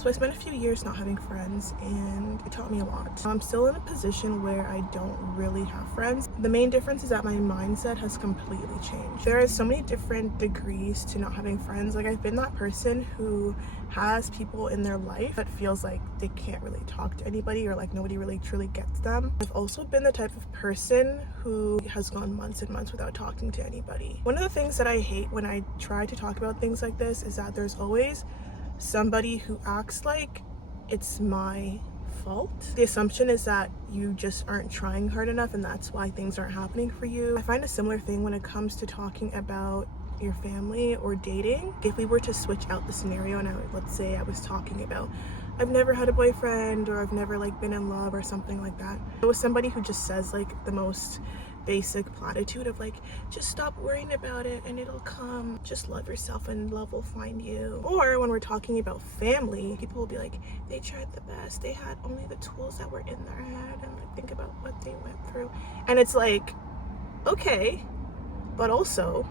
So I spent a few years not having friends and it taught me a lot. I'm still in a position where I don't really have friends. The main difference is that my mindset has completely changed. There are so many different degrees to not having friends. Like, I've been that person who has people in their life that feels like they can't really talk to anybody, or like nobody really truly gets them. I've also been the type of person who has gone months and months without talking to anybody. One of the things that I hate when I try to talk about things like this is that there's always somebody who acts like it's my fault. The assumption is that you just aren't trying hard enough and that's why things aren't happening for you. I find a similar thing when it comes to talking about your family or dating. If we were to switch out the scenario and let's say I was talking about I've never had a boyfriend, or I've never like been in love or something like that. It was somebody who just says like the most basic platitude of like, just stop worrying about it and it'll come, just love yourself and love will find you. Or when we're talking about family, people will be like, they tried the best, they had only the tools that were in their head, and like think about what they went through. And it's like, okay, but also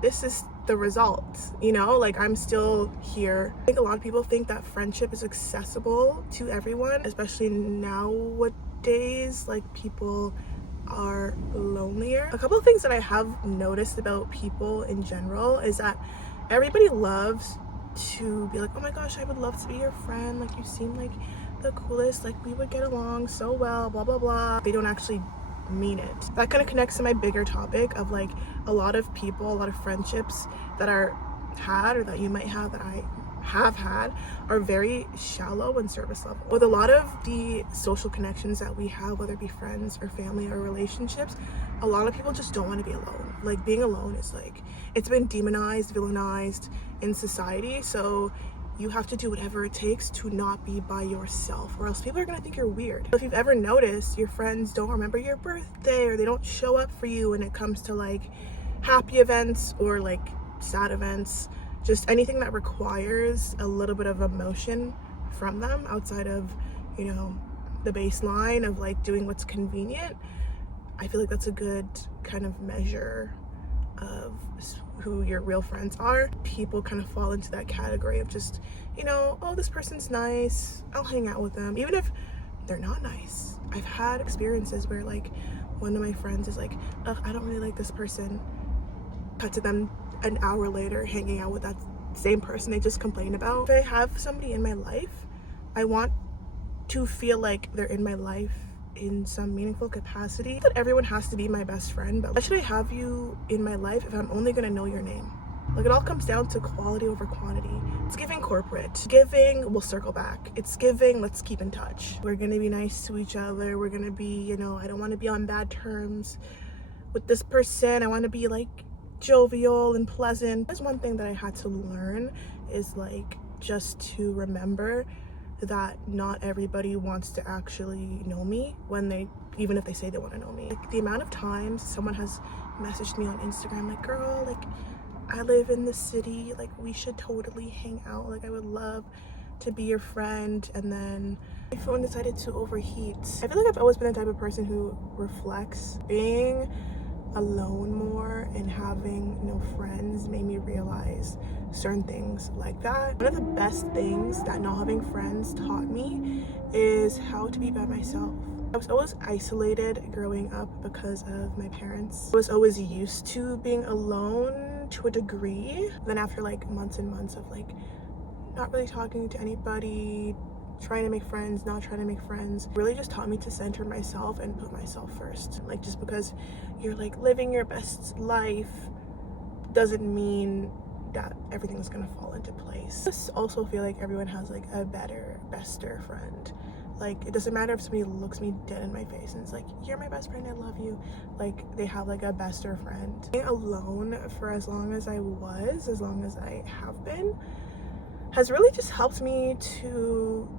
this is the result, you know? Like, I'm still here. I think a lot of people think that friendship is accessible to everyone, especially nowadays. Like, people are lonelier. A couple of things that I have noticed about people in general is that everybody loves to be like, oh my gosh, I would love to be your friend, like you seem like the coolest, like we would get along so well, blah blah blah. They don't actually mean it. That kind of connects to my bigger topic of like a lot of people, a lot of friendships that are had or that you might have, that I have had, are very shallow and surface level. With a lot of the social connections that we have, whether it be friends or family or relationships, a lot of people just don't want to be alone. Like, being alone is like, it's been demonized, villainized in society, so you have to do whatever it takes to not be by yourself, or else people are gonna think you're weird. If you've ever noticed your friends don't remember your birthday, or they don't show up for you when it comes to like happy events or like sad events, just anything that requires a little bit of emotion from them outside of, you know, the baseline of like doing what's convenient, I feel like that's a good kind of measure of who your real friends are. People kind of fall into that category of just, you know, oh, this person's nice, I'll hang out with them, even if they're not nice. I've had experiences where like one of my friends is like, ugh, I don't really like this person. Cut to them an hour later hanging out with that same person they just complained about. If I have somebody in my life, I want to feel like they're in my life in some meaningful capacity. Not that everyone has to be my best friend, but why should I have you in my life if I'm only gonna know your name? Like, it all comes down to quality over quantity. It's giving corporate. Giving, we'll circle back. It's giving, let's keep in touch. We're gonna be nice to each other. We're gonna be, you know, I don't wanna be on bad terms with this person. I wanna be like jovial and pleasant. That's one thing that I had to learn, is like just to remember that not everybody wants to actually know me when they, even if they say they want to know me. Like, the amount of times someone has messaged me on Instagram like, girl, like I live in the city, like we should totally hang out, like I would love to be your friend, and then my phone decided to overheat. I feel like I've always been the type of person who reflects. Being alone more and having no friends made me realize certain things like that. One of the best things that not having friends taught me is how to be by myself. I was always isolated growing up because of my parents. I was always used to being alone to a degree. Then after like months and months of like not really talking to anybody, trying to make friends, not trying to make friends, really just taught me to center myself and put myself first. Like, just because you're like living your best life doesn't mean that everything's gonna fall into place. I just also feel like everyone has like a better, bester friend. Like, it doesn't matter if somebody looks me dead in my face and it's like, you're my best friend, I love you. Like, they have like a bester friend. Being alone for as long as I have been, has really just helped me to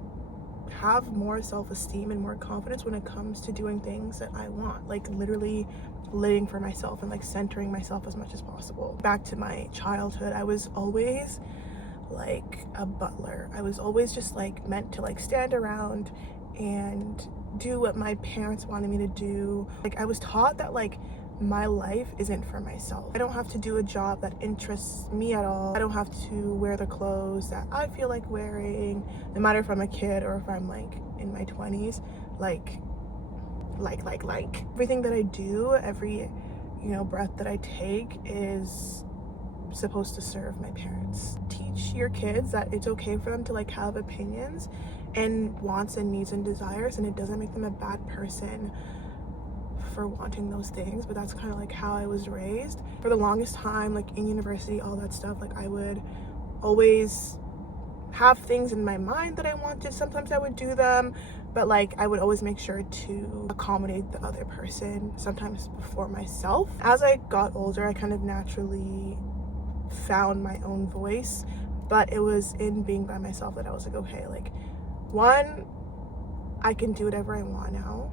have more self-esteem and more confidence when it comes to doing things that I want, like literally living for myself and like centering myself as much as possible. Back to my childhood, I was always like a butler. I was always just like meant to like stand around and do what my parents wanted me to do. Like, I was taught that like my life isn't for myself. I don't have to do a job that interests me at all. I don't have to wear the clothes that I feel like wearing, no matter if I'm a kid or if I'm like in my 20s. Like everything that I do, every breath that I take is supposed to serve my parents. Teach your kids that it's okay for them to like have opinions and wants and needs and desires, and it doesn't make them a bad person for wanting those things. But that's kind of like how I was raised. For the longest time, like in university, all that stuff, like I would always have things in my mind that I wanted. Sometimes I would do them, but like I would always make sure to accommodate the other person, sometimes before myself. As I got older, I kind of naturally found my own voice, but it was in being by myself that I was like, okay, like one, I can do whatever I want now.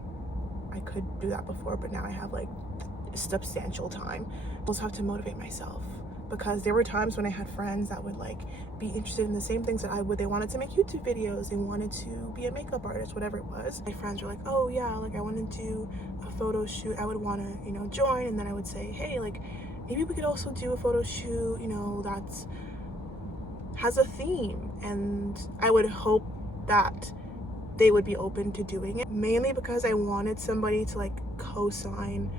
I could do that before, but now I have like substantial time. I also have to motivate myself, because there were times when I had friends that would like be interested in the same things that I would. They wanted to make YouTube videos, they wanted to be a makeup artist, whatever it was. My friends were like, oh yeah, like I want to do a photo shoot. I would want to, join, and then I would say, hey, like maybe we could also do a photo shoot, that's has a theme. And I would hope that they would be open to doing it, mainly because I wanted somebody to like co-sign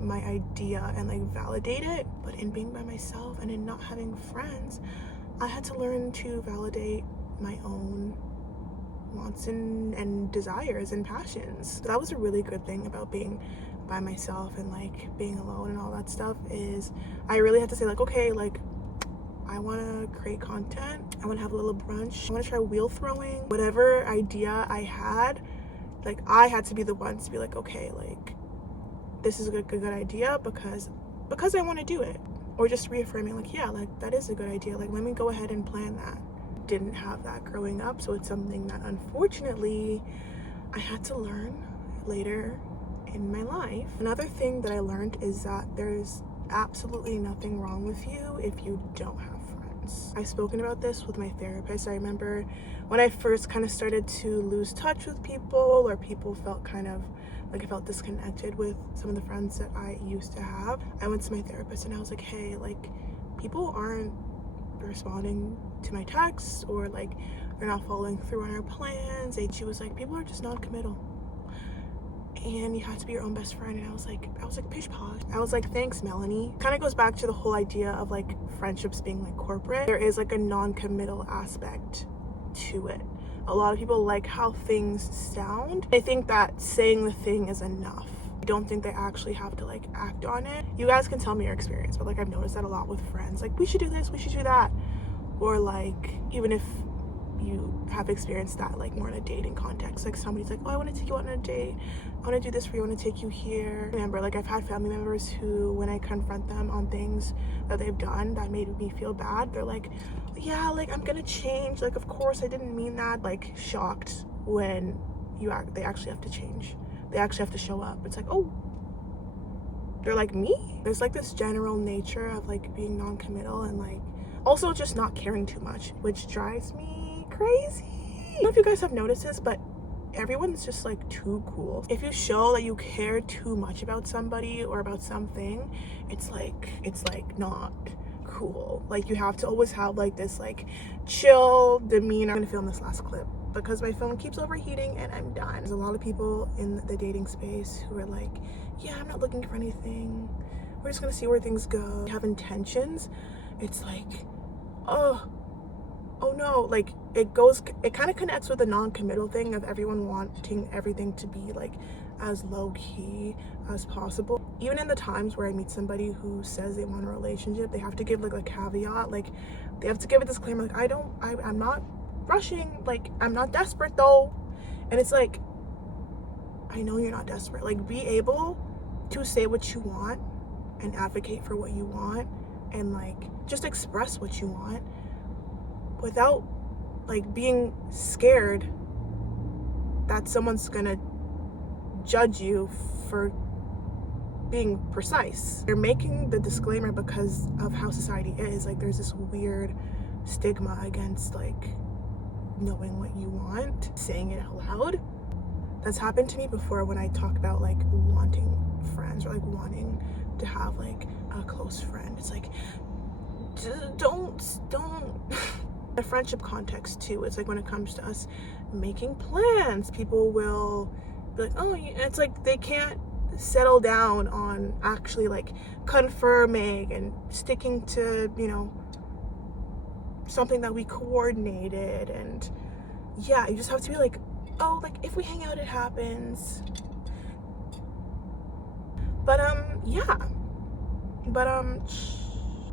my idea and like validate it. But in being by myself and in not having friends, I had to learn to validate my own wants and desires and passions. That was a really good thing about being by myself and like being alone and all that stuff, is I really had to say like, okay, like I want to create content, I want to have a little brunch, I want to try wheel throwing, whatever idea I had, like I had to be the one to be like, okay, like this is a good idea because I want to do it. Or just reaffirming like, yeah, like that is a good idea, like let me go ahead and plan that. Didn't have that growing up, so it's something that unfortunately I had to learn later in my life. Another thing that I learned is that there's absolutely nothing wrong with you if you don't have friends. I've spoken about this with my therapist. I remember when I first kind of started to lose touch with people, or people felt kind of like I felt disconnected with some of the friends that I used to have. I went to my therapist and I was like, hey, like people aren't responding to my texts, or like they're not following through on our plans. And she was like, people are just non-committal, and you have to be your own best friend. And I was like pish posh. I was like, thanks, Melanie. Kind of goes back to the whole idea of like friendships being like corporate. There is like a non-committal aspect to it. A lot of people like how things sound. I think that saying the thing is enough. I don't think they actually have to like act on it. You guys can tell me your experience, but like I've noticed that a lot with friends, like we should do this, we should do that. Or like even if you have experienced that like more in a dating context, like somebody's like, oh, I want to take you out on a date, I want to do this for you, I want to take you here. Remember, like I've had family members who, when I confront them on things that they've done that made me feel bad, they're like, yeah, like I'm gonna change, like of course I didn't mean that. Like shocked when they actually have to change, they actually have to show up. It's like, oh, they're like me. There's like this general nature of like being non-committal, and like also just not caring too much, which drives me crazy. I don't know if you guys have noticed this, but everyone's just like too cool. If you show that you care too much about somebody or about something, it's like not cool. Like you have to always have like this like chill demeanor. I'm gonna film this last clip because my phone keeps overheating and I'm done. There's a lot of people in the dating space who are like, yeah, I'm not looking for anything, we're just gonna see where things go. Have intentions. It's like, oh no, like it kind of connects with the non-committal thing of everyone wanting everything to be like as low-key as possible. Even in the times where I meet somebody who says they want a relationship, they have to give like a caveat, like they have to give a disclaimer, like I'm not rushing, like I'm not desperate though. And it's like, I know you're not desperate. Like be able to say what you want and advocate for what you want, and like just express what you want without like being scared that someone's gonna judge you for being precise. You're making the disclaimer because of how society is. Like there's this weird stigma against like knowing what you want, saying it out loud. That's happened to me before when I talk about like wanting friends or like wanting to have like a close friend. It's like, don't the friendship context too. It's like when it comes to us making plans, people will be like, oh, it's like they can't settle down on actually like confirming and sticking to, you know, something that we coordinated. And yeah, you just have to be like, oh, like if we hang out it happens. But yeah, but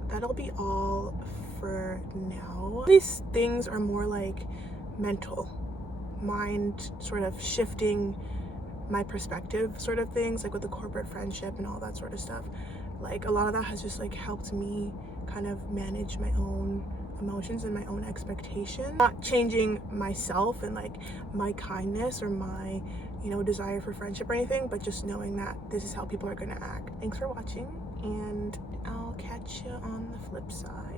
that'll be all for now. These things are more like mental, mind sort of shifting my perspective sort of things, like with the corporate friendship and all that sort of stuff. Like a lot of that has just like helped me kind of manage my own emotions and my own expectations, not changing myself and like my kindness or my, you know, desire for friendship or anything, but just knowing that this is how people are gonna act. Thanks for watching, and I'll catch you on the flip side.